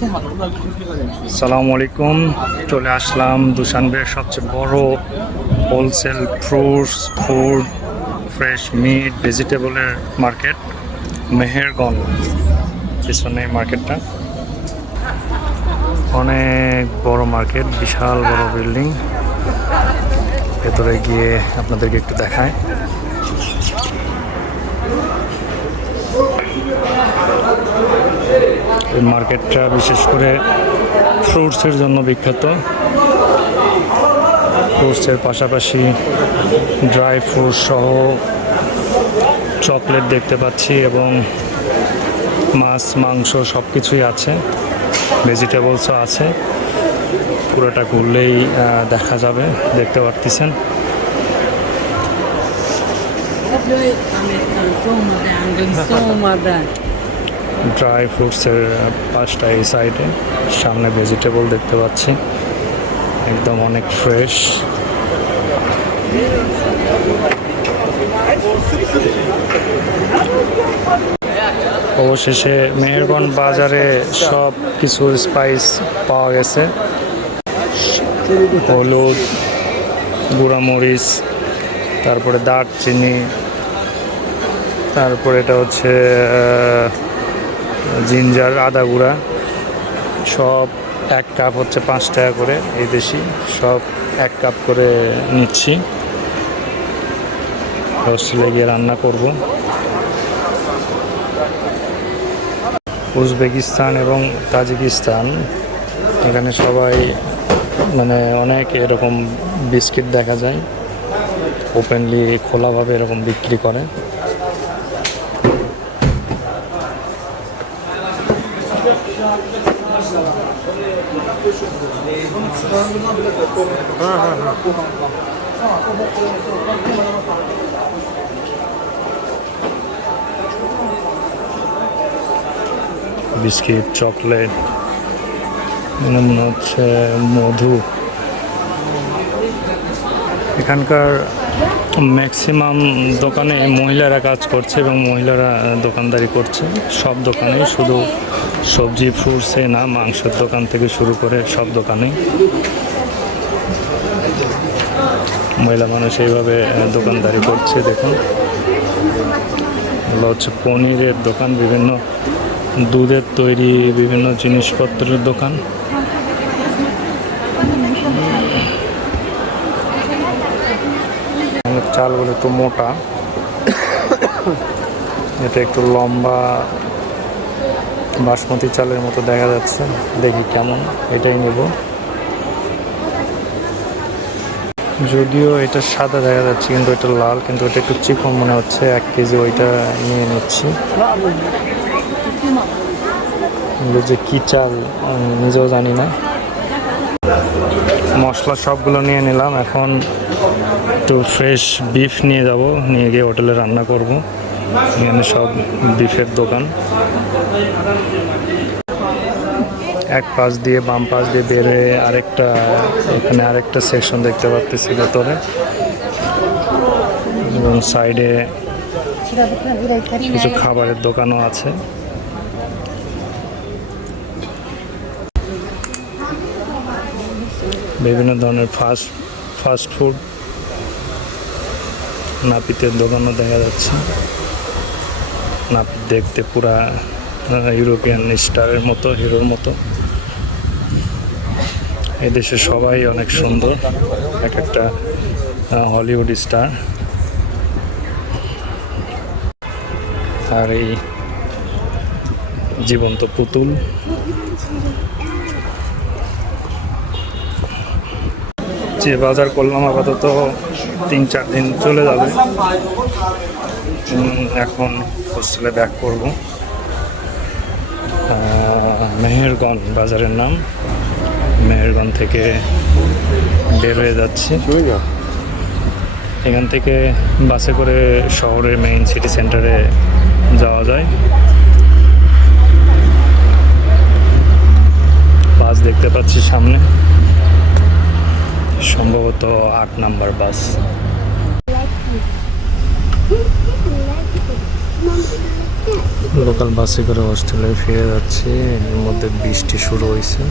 আসসালামু আলাইকুম, চলে আসলাম দুশানবের সবচেয়ে বড় wholesale fruits, food, fresh meat, ভেজিটেবলের মার্কেট মেহেরগঞ্জ। পিছনে মার্কেটটা অনেক বড় মার্কেট, বিশাল বড় বিল্ডিং। ভেতরে গিয়ে আপনাদেরকে একটু দেখায়। এই মার্কেটটা বিশেষ করে ফ্রুটসের জন্য বিখ্যাত। ফ্রুটসের পাশাপাশি ড্রাই ফ্রুট সহ চকলেট দেখতে পাচ্ছি এবং মাছ, মাংস সব কিছুই আছে, ভেজিটেবলসও আছে। পুরোটা ঘুরলেই দেখা যাবে, দেখতে পারতেছেন। ড্রাই ফ্রুটসের পাঁচটা এই সাইডে, সামনে ভেজিটেবল দেখতে পাচ্ছি, একদম অনেক ফ্রেশ। অবশেষে মেহেরগঞ্জ বাজারে সব কিছু স্পাইস পাওয়া গেছে। হলুদ, গুঁড়ামরিচ, তারপরে দারচিনি, তারপরে এটা হচ্ছে জিঞ্জার, আদা গুঁড়া, সব এক কাপ হচ্ছে 5 টাকা করে। এই দেশি সব এক কাপ করে নিচ্ছি, হোস্টেলে গিয়ে রান্না করব। উজবেকিস্তান এবং তাজিকিস্তান, এখানে সবাই মানে অনেক এরকম বিস্কিট দেখা যায়, ওপেনলি খোলাভাবে এরকম বিক্রি করে। বিস্কিট, চকলেট, মনে হচ্ছে মধু। এখানকার ম্যাক্সিমাম দোকানে মহিলারা কাজ করছে এবং মহিলারা দোকানদারি করছে। সব দোকানেই, শুধু সবজি ফ্রুটসে না, মাংসের দোকান থেকে শুরু করে সব দোকানেই মহিলা মানুষ এইভাবে দোকানদারি করছে। দেখুন, এগুলো হচ্ছে পনিরের দোকান, বিভিন্ন দুধের তৈরি বিভিন্ন জিনিসপত্রের দোকান। চালগুলো একটু মোটা, এটা একটু লম্বা বাসমতি চালের মতো দেখা যাচ্ছে। দেখি কেমন, এটাই নেব। যদিও এটা সাদা দেখা যাচ্ছে কিন্তু এটা লাল, কিন্তু এটা একটু চিকন মনে হচ্ছে। 1 কেজি ওইটা নিয়ে নিচ্ছি। যে কি চাল নিজেও জানি না। মশলা সবগুলো নিয়ে নিলাম। এখন একটু ফ্রেশ বিফ নিয়ে যাব, নিয়ে গিয়ে হোটেলে রান্না করব। এখানে সব বিফের দোকান। এক পাশ দিয়ে, বাম পাশ দিয়ে বেরে আরেকটা, এখানে আরেকটা সেকশন দেখতে পাচ্ছি ভেতরে, এবং সাইডে কিছু খাবারের দোকানও আছে। বিভিন্ন ধরনের ফাস্ট ফুড, নাপিতের দোকানও দেখা যাচ্ছে। নাপিত দেখতে পুরা ইউরোপিয়ান স্টারের মতো, হিরোর মতো। এদেশে সবাই অনেক সুন্দর, এক একটা হলিউড স্টার। আর এই জীবন্ত পুতুল। যে বাজার করলাম আপাতত 3-4 দিন চলে যাবে। এখন হোস্টেলে ব্যাক করব। মেহেরগঞ্জ বাজারের নাম। মেহেরগঞ্জ থেকে বের হয়ে যাচ্ছি। এখান থেকে বাসে করে শহরের মেইন সিটি সেন্টারে যাওয়া যায়। বাস দেখতে পাচ্ছি সামনে, সম্ভবত 8 নাম্বার বাস। লোকাল বাসে করে হোস্টেলে ফিরে যাচ্ছি, এর মধ্যে বৃষ্টি শুরু হয়েছে।